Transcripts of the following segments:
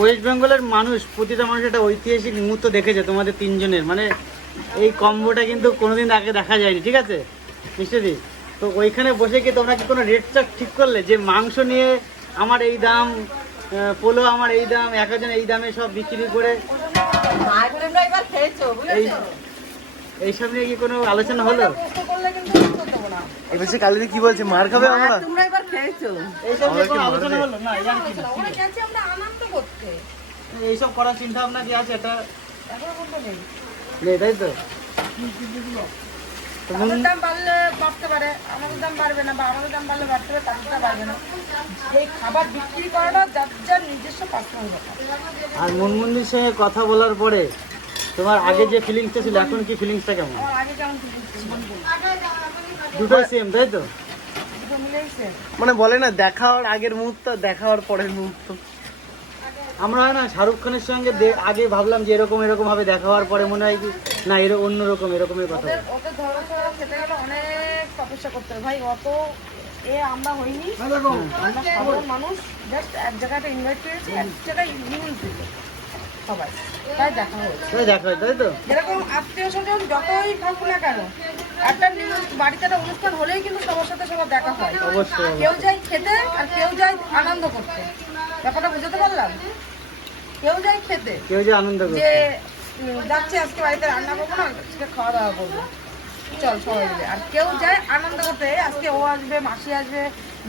West বেঙ্গলের মানুষ প্রতিটা মানুষ একটা ঐতিহাসিক মুহূর্ত দেখেছে তোমাদের তিনজনের। মানে এই কম্বোটা কিন্তু কোনোদিন আগে দেখা যায়নি ঠিক আছে? মিষ্টিদি তো ওইখানে বসে কি তোমরা কি কোনো রেট চার্ট ঠিক করলে? যে মাংস নিয়ে আমার এই দাম পোলো আমার এই দাম এক একজন এই দামে সব বিক্রি করে এইসব নিয়ে কি কোনো আলোচনা হলো? না কালিদি কি বলছে? মার খাবে আমরা? আর তোমরা এবার খেয়েছো। এইসব নিয়ে কোনো আলোচনা হলো না কি? আমরা গেছি আমরা আনন্দ করতে। এইসব করার চিন্তা ভাবনা কি আছে? এটা এখনও নেই। নেই তাই তো? আমাদের দাম বাড়লে বাড়তে পারে আমাদের দাম বাড়বে না বা আমাদের দাম বাড়লে বাড়তে পারে বাড়বে না। এই খাবার বিক্রি করাটা যার যার নিজস্ব পার্সোনাল ব্যাপার। আর মুনমুন্দির সঙ্গে কথা বলার পরে তোমার আগে যে ফিলিংসটা ছিল এখন কি ফিলিংসটা কেমন? আমার আগে কেমন ছিল? দুটোই সেম তাই তো? মানে বলে না দেখা হওয়ার আগের মুহূর্ত দেখা হওয়ার পরের মুহূর্ত। আমরা না শাহরুখ খানের সঙ্গে আগে ভাবলাম যে এরকম এরকম ভাবে দেখা হওয়ার পরে মনে হয় কি না এর অন্যরকম এরকমের কথা ওদের ধরো ধরো খেতে গেলে অনেক তপস্যা করতে হবে ভাই অত এ আমরা হইনি। আমরা সাধারণ মানুষ জাস্ট এক জায়গায় ইনভাইট করেছি এক জায়গায় সবাই। তাই দেখা হয়েছে। তাই দেখা হয় তাই তো? যেরকম আত্মীয় স্বজন যতই থাকুক না কেন একটা বাড়িতে একটা অনুষ্ঠান হলেই কিন্তু সবার সাথে সবার দেখা হয়। অবশ্যই কেউ যায় খেতে আর কেউ যায় আনন্দ করতে। ব্যাপারটা বুঝতে পারলাম? কেউ যায় খেতে। কেউ যে আনন্দ যে করছে যাচ্ছে আজকে বাড়িতে রান্না করব না আজকে খাওয়া দাওয়া করব। চল সবাই মিলে। আর কেউ যায় আনন্দ করতে আজকে ও আসবে মাসি আসবে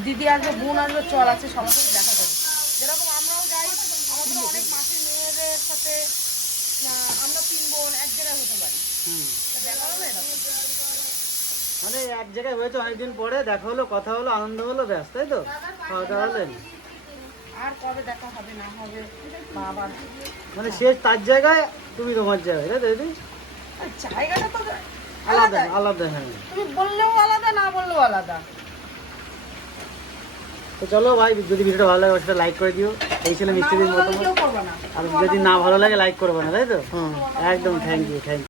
দিদি আসবে বোন আসবে চল আছে সবার সাথে দেখা করব। যেরকম আমরাও যাই আমাদের অনেক মাসি মেয়েদের সাথে আমরা তিন বোন এক জায়গায় হতে পারি। দেখা মানে এক জায়গায় হয়েছে অনেকদিন পরে দেখা হলো কথা হলো আনন্দ হলো ব্যাস তাই তো? খাওয়া দাওয়া হলেন আর কবে দেখা হবে না হবে বাবা। মানে শেষ তার জায়গায় তুমি তোমার জায়গায় তাই দিদি? জায়গাটা তো আলাদা। আলাদা হ্যাঁ। তুমি বললেও আলাদা না বললেও আলাদা। তো চলো ভাই যদি ভিডিওটা ভালো লাগে সেটা লাইক করে দিও। এই ছিল বললেও মতো আর যদি না ভালো লাগে লাইক করবে না তাই তো? হুম একদম থ্যাংক ইউ থ্যাংক